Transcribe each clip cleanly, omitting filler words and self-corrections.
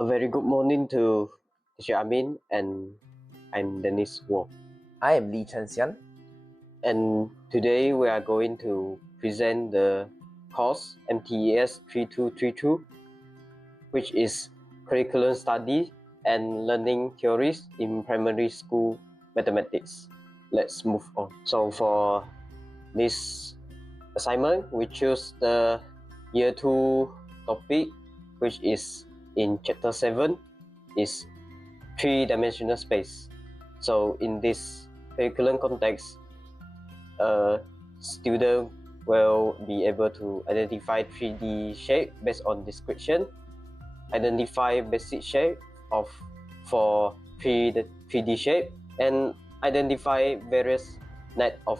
A very good morning to Teacher Amin, and I'm Dennis Wong. I am SIAN. And today we are going to present the course MTES 3232, which is Curriculum Study and Learning Theories in Primary School Mathematics. Let's move on. So for this assignment, we choose the Year 2 topic, which is in Chapter 7, is three-dimensional space. So in this curriculum context, a student will be able to identify 3D shape based on description, identify basic shape for 3D shape, and identify various net of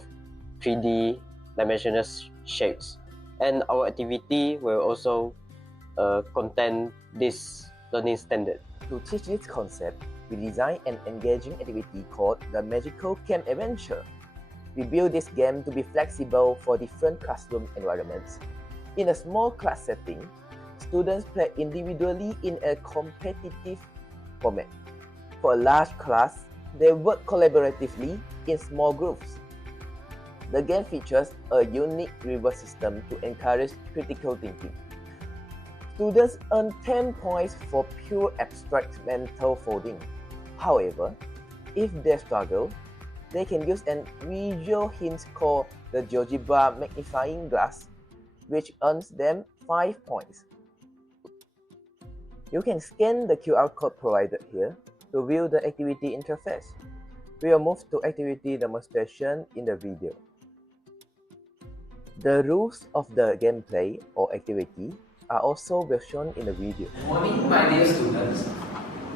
3D dimensional shapes. And our activity will also contain this learning standard. To teach this concept, we designed an engaging activity called the Magical Camp Adventure. We built this game to be flexible for different classroom environments. In a small class setting, students play individually in a competitive format. For a large class, they work collaboratively in small groups. The game features a unique reward system to encourage critical thinking. Students earn 10 points for pure abstract mental folding. However, if they struggle, they can use a visual hint called the GeoGebra magnifying glass, which earns them 5 points. You can scan the QR code provided here to view the activity interface. We will move to activity demonstration in the video. The rules of the gameplay or activity are also well shown in the video. Good morning, my dear students.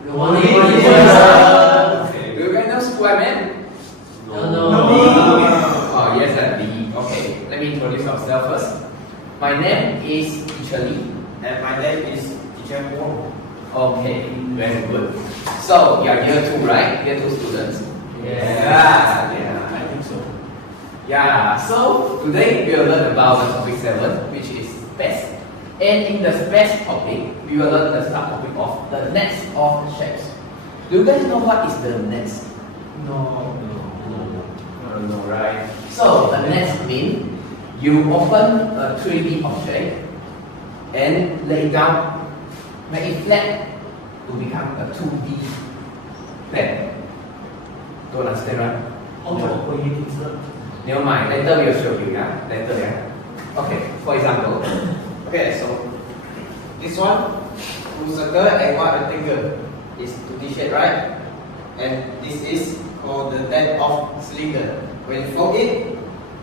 Good morning, teacher. Do you guys know who I am? No. Oh, yes, I'm B. Okay, let me introduce myself first. My name is Teacher Lee. And my name is Teacher Wong. Okay, very good. So, you are year 2, right? Year 2 students. Yeah, I think so. Yeah, so today we will learn about the topic 7, which is space. And in the space topic, we will learn the subtopic of the nets of shapes. Do you guys know what is the nets? No. No, right? So the nets mean you open a 3D object and lay it down, make it flat to become a 2D plane. Don't understand, right? How to operate it, sir? Never mind, later we will show you, yeah? Later, yeah? Okay, for example, Okay, so this one, two circle and one rectangle is 2D shape, right? And this is called the net of cylinder. When you fold it,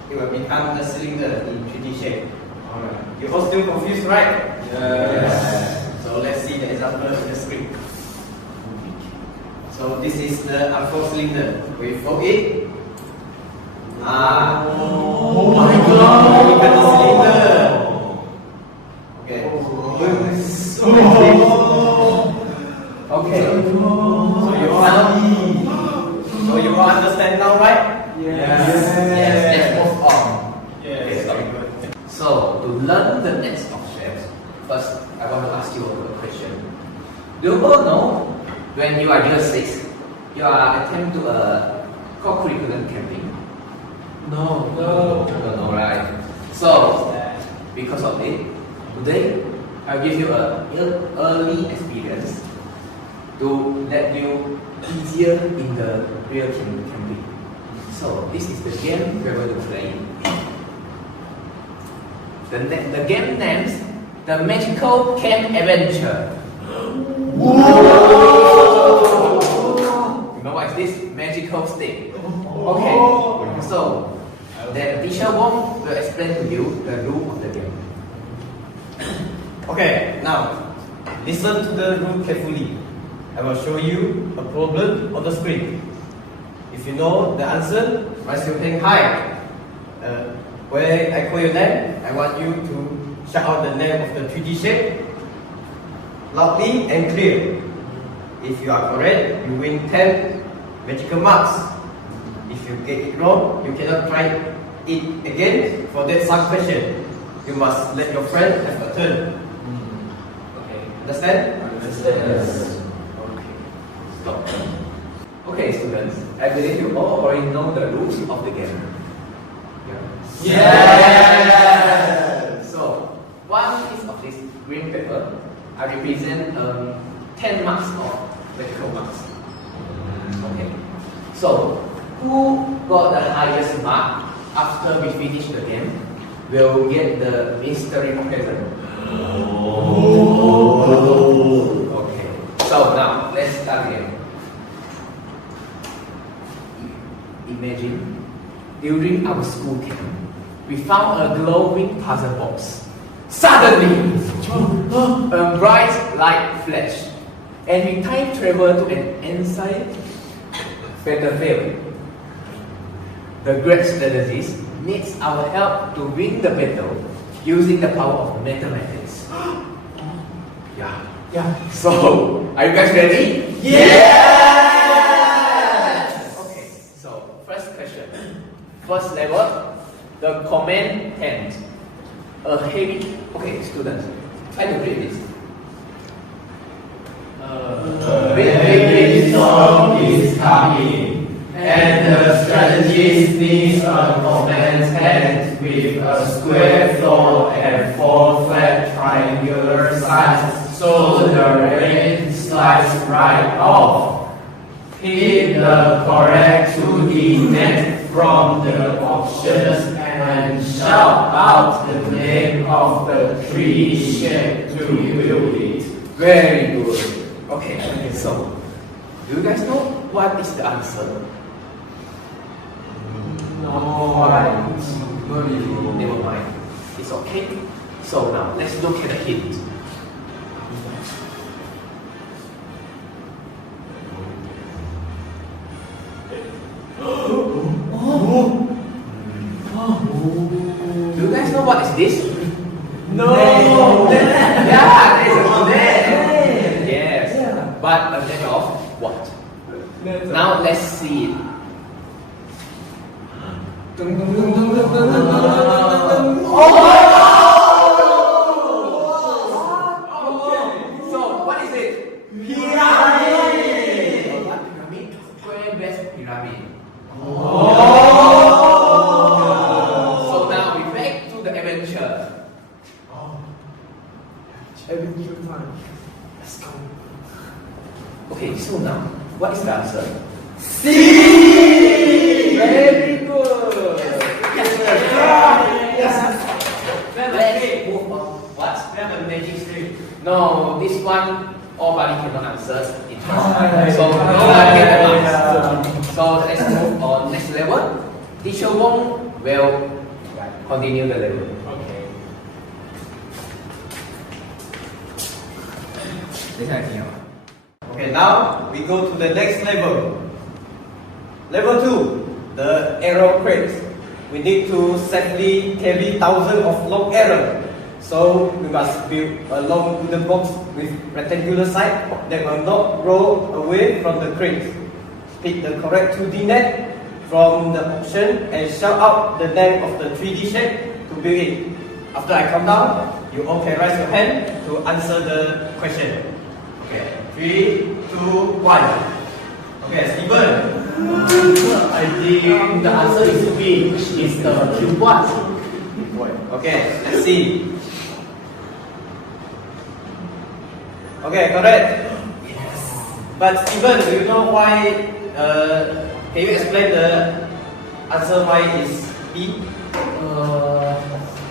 it will become a cylinder in 3D shape. Alright. You all still confused, right? Yes. So let's see the example in the screen. So this is the unfold cylinder. When you fold it, oh my god! you got the cylinder. Okay. Okay. So you all understand now, right? Yes, let's move on. Yes. Okay, sorry. So, to learn the nets of shapes, first I want to ask you a question. Do you all know when you are year 6, you are attending to a co-curriculum camping? No. No, right? So, because of it, today I'll give you a early experience to let you easier in the real camping. So this is the game we're going to play. The game names the Magical Camp Adventure. Whoa! You know what is this? Magical stick. Okay, so the teacher Wong will explain to you the rule of the game. Okay, now listen to the rule carefully. I will show you a problem on the screen. If you know the answer, raise your hand high. When I call your name, I want you to shout out the name of the 3D shape loudly and clear. If you are correct, you win 10 magical marks. If you get it wrong, you cannot try it again for that same question. You must let your friend have a turn. Okay, understand? Understand. Okay, students, I believe you all already know the rules of the game. Yes! So, one piece of this green paper, I represent 10 marks of vertical marks. Okay. So, who got the highest mark after we finish the game will get the mystery present. Okay. So now let's start again. Imagine during our school camp, we found a glowing puzzle box. Suddenly, a bright light flashed, and we time travel to an ancient battlefield. The great strategist needs our help to win the battle using the power of mathematics. Yeah. So, are you guys ready? Yes! Okay, so first question. First level, the command hand. A heavy. Okay, students, try to read this. A heavy storm is coming, and the strategist needs a command hand with a square floor and 4 flat triangular sides, so the rain slides right off. Hit the correct 2D net from the options and shout out the name of the 3D shape to build it. Very good. Okay, so do you guys know what is the answer? No. Never mind. It's okay. So now let's look at the hint. Do you guys know what is this? No. Yeah, it's a net. Yes. But a net of what? Now let's see it. So what is it? Pyramid. What pyramid? Square base pyramid. So now we back to the adventure. Adventure time. Let's go. Okay, so now what is the answer? C. Very good. Yes. Let's move on. What? Magic string. No, this one everybody cannot answer it. So no one get the marks. So let's move on next level. Teacher Wong will continue the level. Okay. Okay, now we go to the next level. Level 2, the arrow crate. We need to safely carry thousands of long arrows. So we must build a long wooden box with rectangular side that will not roll away from the crate. Pick the correct 2D net from the option and shout out the name of the 3D shape to build it. After I count down, you all can raise your hand to answer the question. Okay, 3, 2, 1. Okay, Steven. I think the answer is B, which is the cube. Okay, let's see. Okay, correct. Yes. But Steven, do you know why? Can you explain the answer why is B?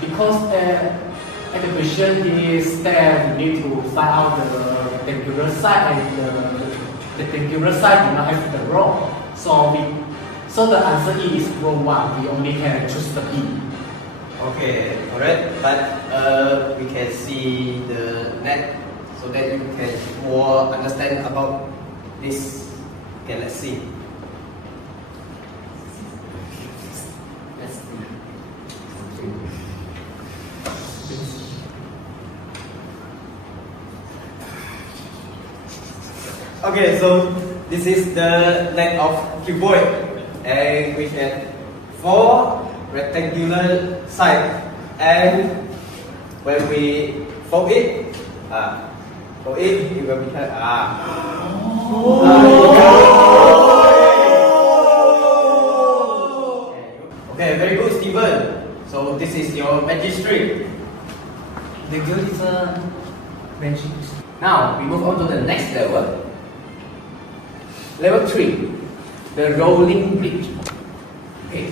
Because at the question is that we need to find out the rectangular side, and the rectangular side do not have the row. So the answer is row 1. We only can choose the B. Okay, correct. But we can see the net so that you can more understand about this. Okay, let's see. Okay, so this is the net of cuboid, and we have 4 rectangular sides. And when we fold it, it will become this is your magistrate. The girl is a magic. Now we move on to the next level. Level 3, the rolling bridge. Okay,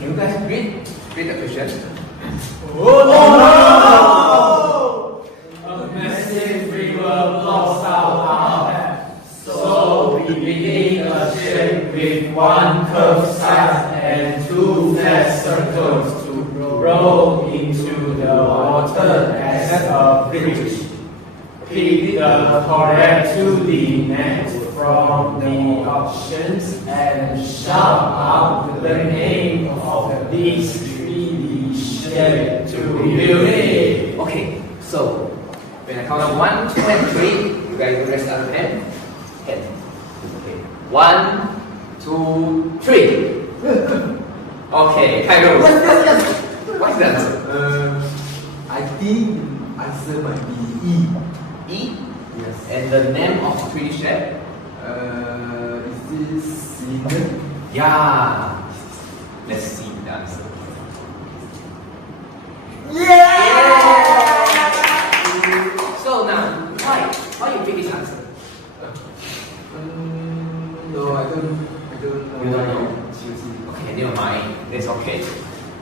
can you guys read the question? A massive river blocks our path, so we begin a shape with one curved side and two flat circles to roll into the water as a bridge. Pick the correct 2D net from the options and shout out the name of this 3D shape to build it. Okay, so when I count on 1, 2, and 3, you guys will raise up your hand. Okay. 1, 2, 3. Okay, Cairo. What's the answer? I think answer might be E. E? Yes. And the name of 3D shape? Is this cylinder? Yeah. Let's see the answer. So now, why you pick this answer? No, I don't know. You don't know. Okay, never mind. That's okay.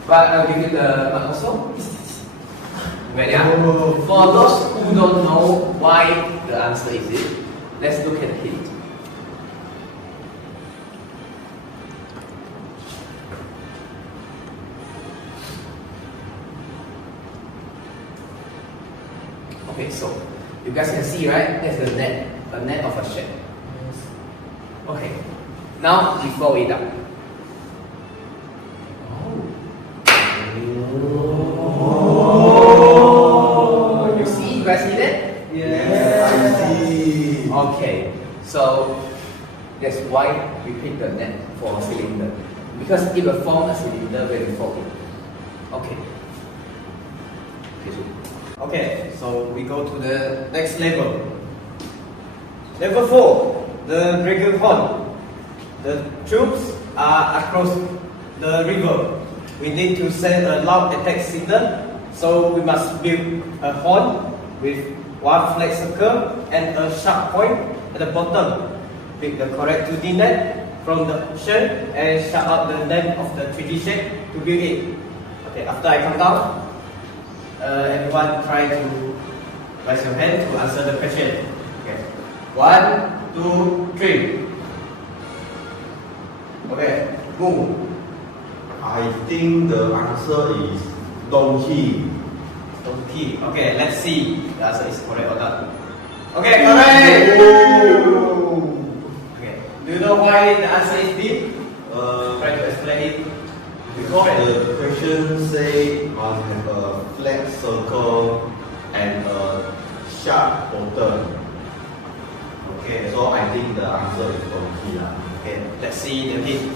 But I'll give you the but also. Ready? For those who don't know why the answer is it, let's look at the hint. Okay, so you guys can see, right? That's the net, a net of a shape. Okay, now we fold it up. You see? You guys see that? Yes. Okay, so that's why we pick the net for a cylinder, because it will form a cylinder when we fold it. Okay. Okay, so we go to the next level. Level 4, the dragon horn. The troops are across the river. We need to send a loud attack signal, so we must build a horn with one flat circle and a sharp point at the bottom. Pick the correct 2D net from the option and shout out the name of the 3D shape to build it. Okay, after I count down, everyone try to raise your hand to answer the question. Okay. 1, 2, 3. Okay, move. I think the answer is donkey. Donkey. Okay, let's see the answer is correct or not. Okay, correct. Okay. Do you know why the answer is B? Try to explain it. Because the question say must have a flat circle and a sharp bottom. Okay. So I think the answer is donkey. Okay. Let's see the hint.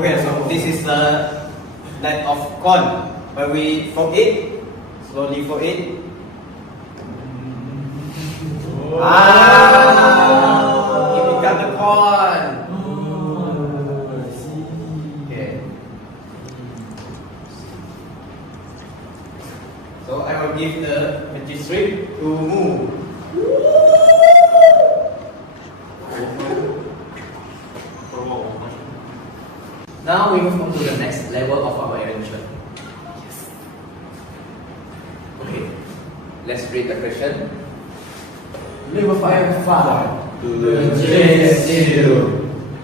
Okay, so this is the net of corn. When we fold it, slowly fold it. It becomes the corn. Okay. So I will give the magistrate to move. Now we move on to the next level of our invention. Okay, let's read the question. Level 5. The Still,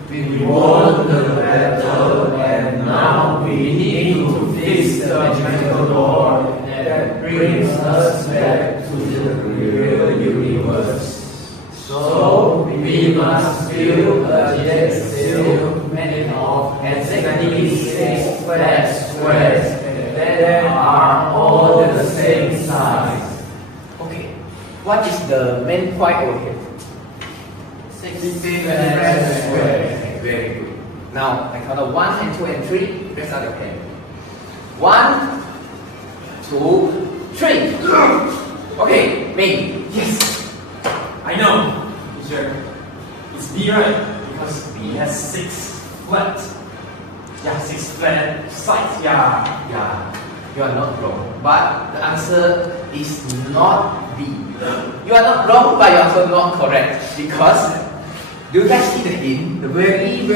we won the battle and now we need to fix the magical door that brings us back to the real universe. So we must build a jet sail made of exactly 6 flat squares that are all the same size. Okay, what is the main point over here? 6 flat squares. Okay, very good. Now I count 1 and 2 and 3. Raise out your hand. 1, 2, 3. Okay, Ming. Yes, I know, teacher. It's B, right? Because B has 6 flat. Yeah, 6 flat sides. Yeah. Yeah, you are not wrong. But the answer is not B. You are not wrong, but you are also not correct. Because, do you guys see the hint? The very...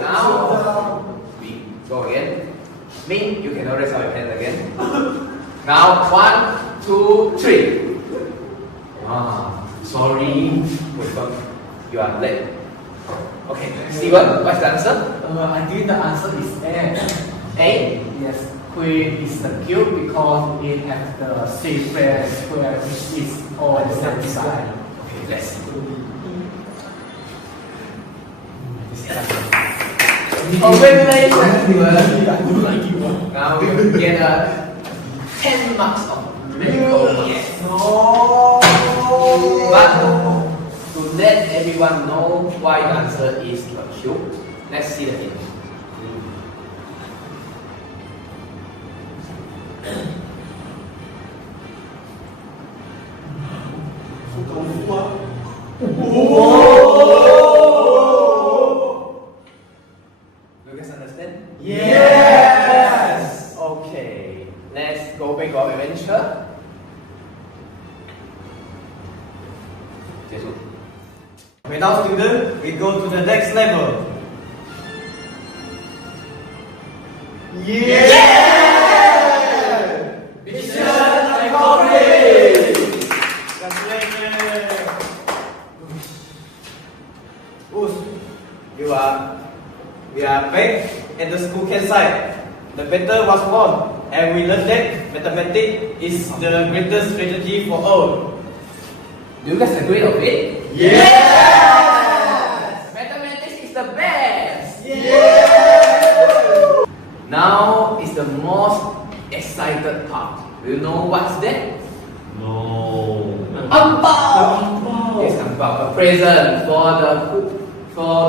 Now, we go again. Ming, you can raise your hand again. Now, 1, 2, 3. Sorry. You are late. Okay, Steven, what's the answer? I think the answer is A. A? Yes, queen is the cube because it has the C fair square which is on the same side. Okay, let's see. Congratulations, Steven. Now you get 10 marks of medical yes. But to let everyone know why the answer is a cube, let's see the hint. You guys understand? Yes! Okay, let's go back to our adventure. Okay, now student, we go to the next level. Yeah! Mission accomplished! Congratulations! We are back at the school campsite. The battle was won, and we learned that mathematics is the greatest strategy for all. Do you guys agree on it? Yes! Mathematics is the best! Yeah! Now is the most excited part. Do you know what's that? No. Ampao! Yes, ampao. A present for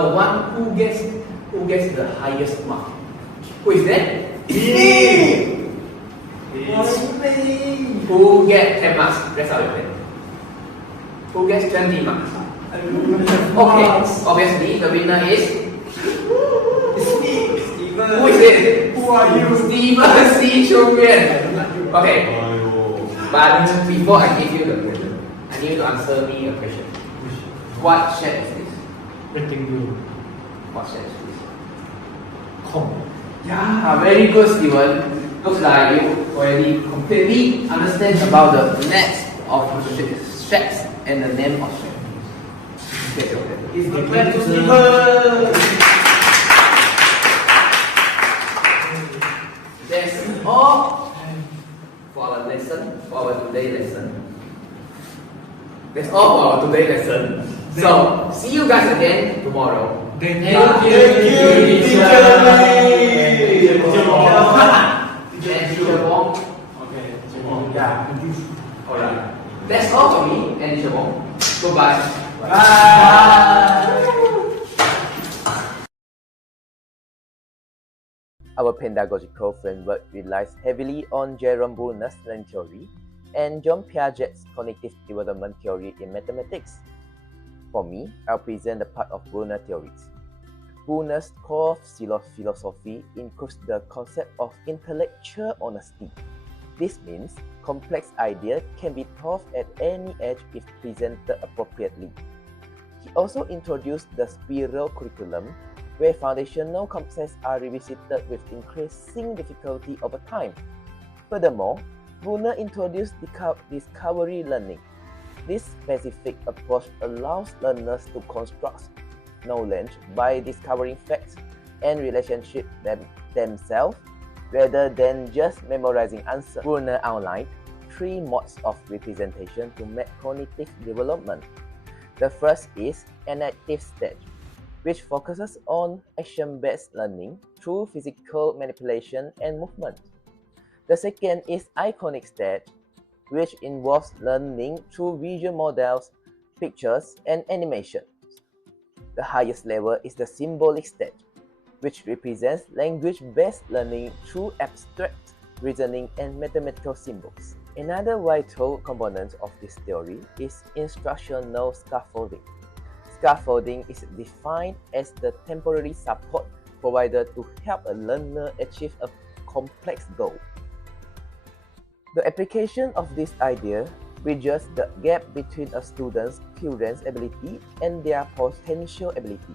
the one who gets the highest mark. Who is that? Me! It's me! Who gets 10 marks? That's how you play. Who gets 20 marks? Okay, obviously the winner is Steven! who is it? Who are you? Steven C. Chongyan. Okay, Aiyo. but before I give you the question, I need you to answer me a question. What shape is this? Rectangle. What shape is this? Cone. Yeah, very good, Steven. Looks like you already completely understand about the next of shapes and the name of shape. Okay, okay. It's the plan to Steven! That's all for our lesson, for our today lesson. That's all for our today lesson. So, see you guys again tomorrow. Thank you, teacher! And teacher Wong. Okay, yeah. Alright. That's all for me and teacher Wong. Goodbye. Bye! Our pedagogical framework relies heavily on Jerome Bruner's learning theory and John Piaget's cognitive development theory in mathematics. For me, I'll present the part of Bruner theories. Bruner's core philosophy includes the concept of intellectual honesty. This means complex ideas can be taught at any age if presented appropriately. He also introduced the spiral curriculum, where foundational concepts are revisited with increasing difficulty over time. Furthermore, Bruner introduced discovery learning. This specific approach allows learners to construct knowledge by discovering facts and relationships themselves rather than just memorizing answers. Bruner outlined 3 modes of representation to make cognitive development. The first is enactive stage, which focuses on action-based learning through physical manipulation and movement. The second is iconic stage, which involves learning through visual models, pictures, and animation. The highest level is the symbolic stage, which represents language-based learning through abstract reasoning and mathematical symbols. Another vital component of this theory is instructional scaffolding. Scaffolding is defined as the temporary support provided to help a learner achieve a complex goal. The application of this idea bridges the gap between a student's current ability and their potential ability.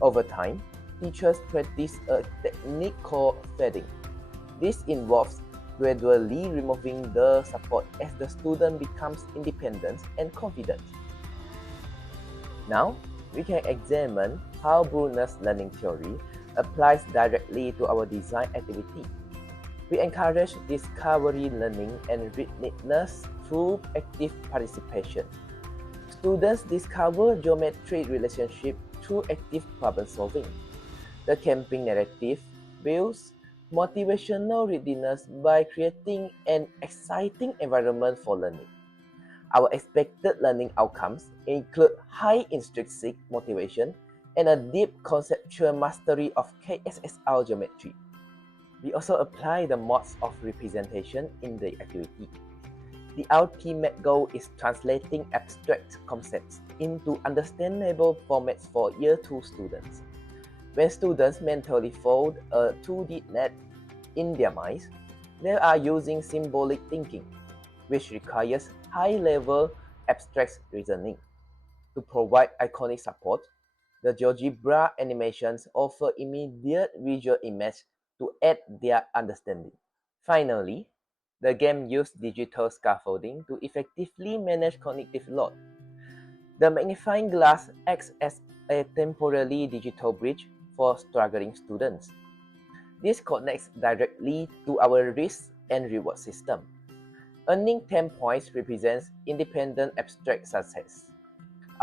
Over time, teachers practice a technique called fading. This involves gradually removing the support as the student becomes independent and confident. Now, we can examine how Bruner's learning theory applies directly to our design activity. We encourage discovery learning and readiness through active participation. Students discover geometric relationships through active problem solving. The camping narrative builds motivational readiness by creating an exciting environment for learning. Our expected learning outcomes include high intrinsic motivation and a deep conceptual mastery of KSSR geometry. We also apply the modes of representation in the activity. The ultimate goal is translating abstract concepts into understandable formats for Year 2 students. When students mentally fold a 2D net in their minds, they are using symbolic thinking, which requires high-level abstract reasoning. To provide iconic support, the GeoGebra animations offer immediate visual images to aid their understanding. Finally, the game uses digital scaffolding to effectively manage cognitive load. The magnifying glass acts as a temporary digital bridge for struggling students. This connects directly to our risk and reward system. Earning 10 points represents independent abstract success.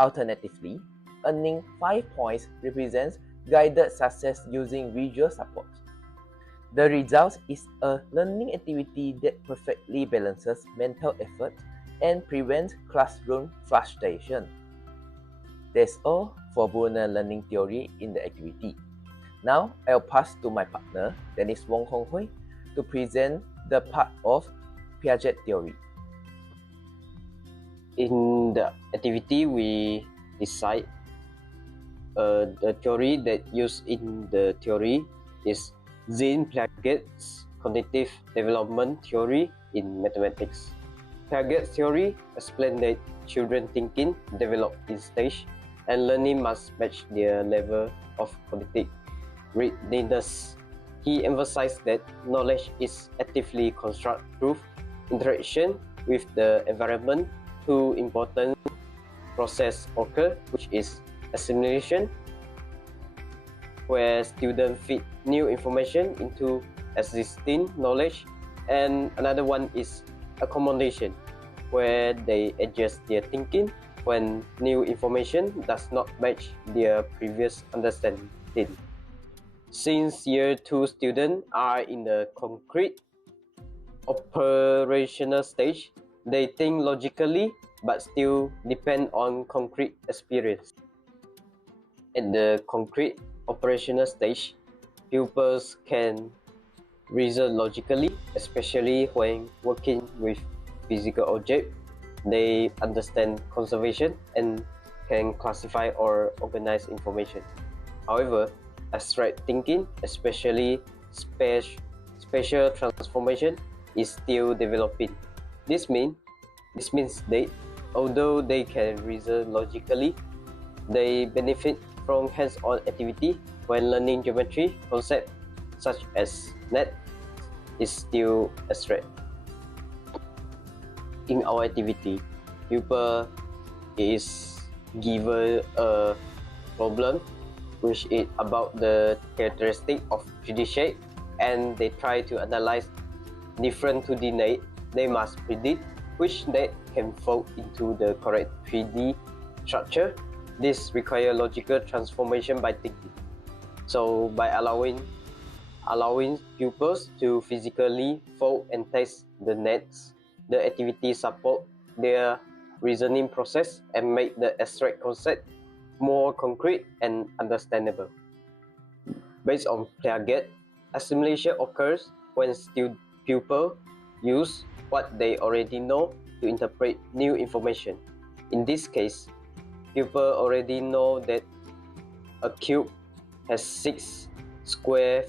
Alternatively, earning 5 points represents guided success using visual support. The result is a learning activity that perfectly balances mental effort and prevents classroom frustration. That's all for Brunner learning theory in the activity. Now, I'll pass to my partner, Dennis Wong Hong Hui, to present the part of Piaget theory. In the activity, we decide the theory that used in the theory is Jean Piaget's cognitive development theory in mathematics. Piaget's theory explains that children thinking develop in stage, and learning must match their level of cognitive readiness. He emphasized that knowledge is actively constructed through interaction with the environment. Two important processes occur, which is assimilation, where students feed new information into existing knowledge, and another one is accommodation, where they adjust their thinking when new information does not match their previous understanding. Since Year 2 students are in the concrete operational stage, they think logically but still depend on concrete experience. At the concrete operational stage, pupils can reason logically, especially when working with physical objects. They understand conservation and can classify or organize information. However, abstract thinking, especially spatial transformation, is still developing. This means that although they can reason logically, they benefit from hands-on activity when learning geometry concepts such as net is still abstract. In our activity, pupil is given a problem which is about the characteristic of 3D shape, and they try to analyze different 2D net. They must predict which net can fall into the correct 3D structure. This requires logical transformation by thinking. So by allowing pupils to physically fold and test the nets, the activity support their reasoning process and make the abstract concept more concrete and understandable. Based on target, assimilation occurs when pupils use what they already know to interpret new information. In this case, pupils already know that a cube has 6 square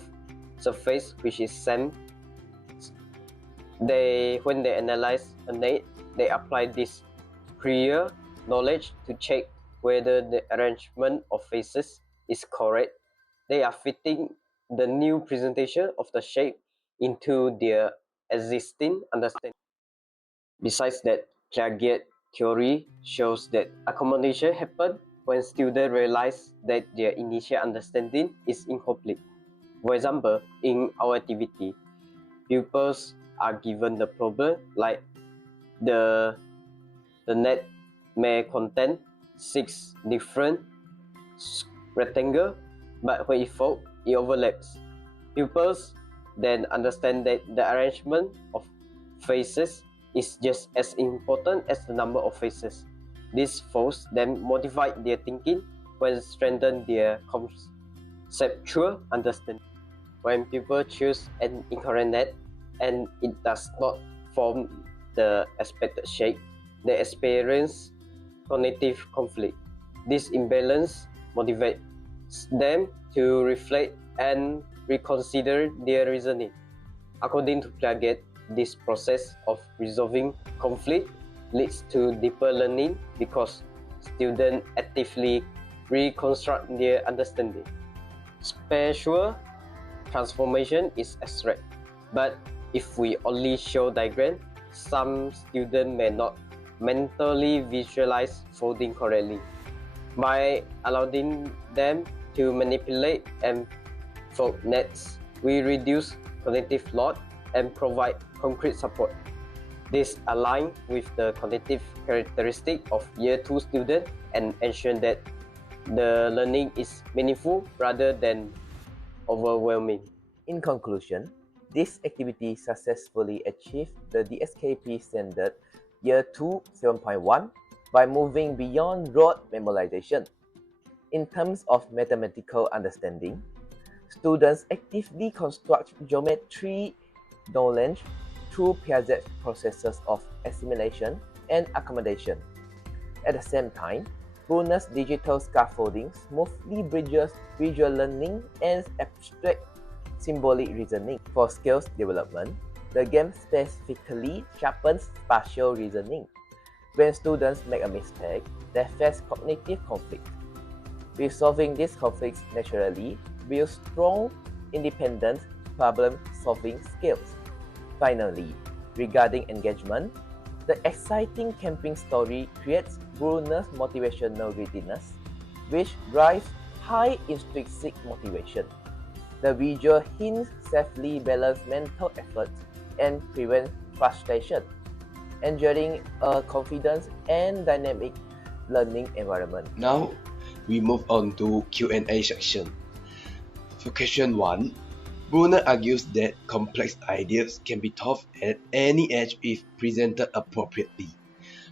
surface which is same. When they analyze a net, they apply this prior knowledge to check whether the arrangement of faces is correct. They are fitting the new presentation of the shape into their existing understanding. Besides that, target theory shows that accommodation happens when students realize that their initial understanding is incomplete. For example, in our activity, pupils are given the problem like the net may contain 6 different rectangles, but when it falls, it overlaps. Pupils then understand that the arrangement of faces is just as important as the number of faces. This force them modify their thinking when strengthen their conceptual understanding. When people choose an incorrect net and it does not form the expected shape, they experience cognitive conflict. This imbalance motivates them to reflect and reconsider their reasoning. According to Piaget, this process of resolving conflict leads to deeper learning because students actively reconstruct their understanding. Spatial transformation is abstract, but if we only show diagram, some students may not mentally visualize folding correctly. By allowing them to manipulate and fold nets, we reduce cognitive load and provide concrete support. This aligns with the cognitive characteristic of Year 2 students and ensures that the learning is meaningful rather than overwhelming. In conclusion, this activity successfully achieved the DSKP standard Year 2 7.1 by moving beyond rote memorization. In terms of mathematical understanding, students actively construct geometry knowledge through Piaget's processes of assimilation and accommodation. At the same time, Brunner's digital scaffolding smoothly bridges visual learning and abstract symbolic reasoning. For skills development, the game specifically sharpens spatial reasoning. When students make a mistake, they face cognitive conflict. Resolving these conflicts naturally builds strong, independent problem-solving skills. Finally, regarding engagement, the exciting camping story creates Brunner's motivational readiness, which drives high intrinsic motivation. The visual hints safely balance mental effort and prevent frustration, ensuring a confident and dynamic learning environment. Now, we move on to Q&A section. For question 1, Brunner argues that complex ideas can be taught at any age if presented appropriately.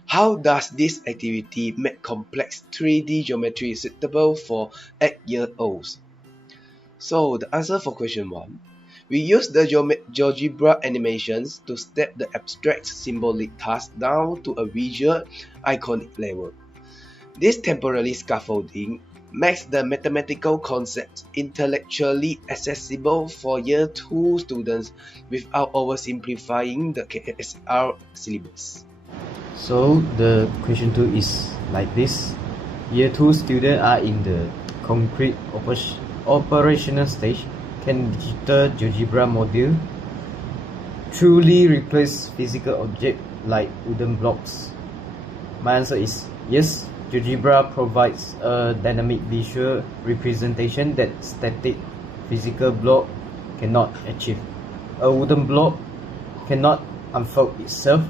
How does this activity make complex 3D geometry suitable for 8-year-olds? So the answer for question 1, we use the GeoGebra animations to step the abstract symbolic task down to a visual iconic level. This temporary scaffolding makes the mathematical concepts intellectually accessible for Year 2 students without oversimplifying the KSR syllabus. So the question 2 is like this. Year 2 students are in the concrete operational stage. Can digital GeoGebra module truly replace physical objects like wooden blocks? My answer is yes. GeoGebra provides a dynamic visual representation that static physical block cannot achieve. A wooden block cannot unfold itself.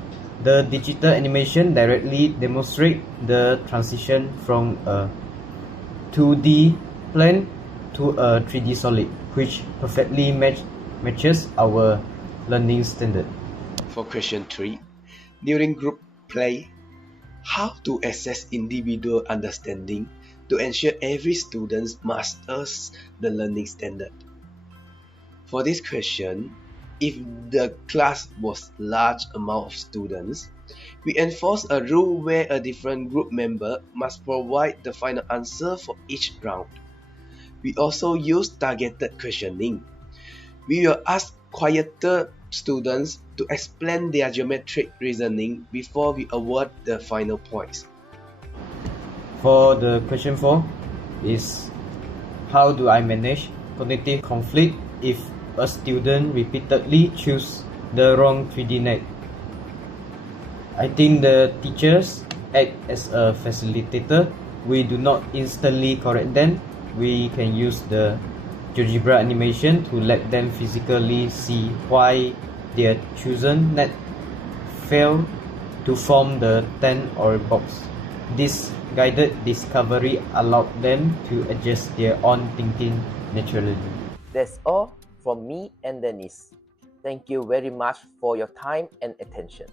The digital animation directly demonstrates the transition from a 2D plane to a 3D solid, which perfectly matches our learning standard. For question 3, during group play, how to assess individual understanding to ensure every student masters the learning standard. For this question, if the class was large amount of students, we enforce a rule where a different group member must provide the final answer for each round. We also use targeted questioning. We will ask quieter students to explain their geometric reasoning before we award the final points. For the question 4 is, how do I manage cognitive conflict if a student repeatedly choose the wrong 3D net? I think the teachers act as a facilitator. We do not instantly correct them. We can use the GeoGebra animation to let them physically see why their chosen net failed to form the tent or box. This guided discovery allowed them to adjust their own thinking naturally. That's all from me and Dennis. Thank you very much for your time and attention.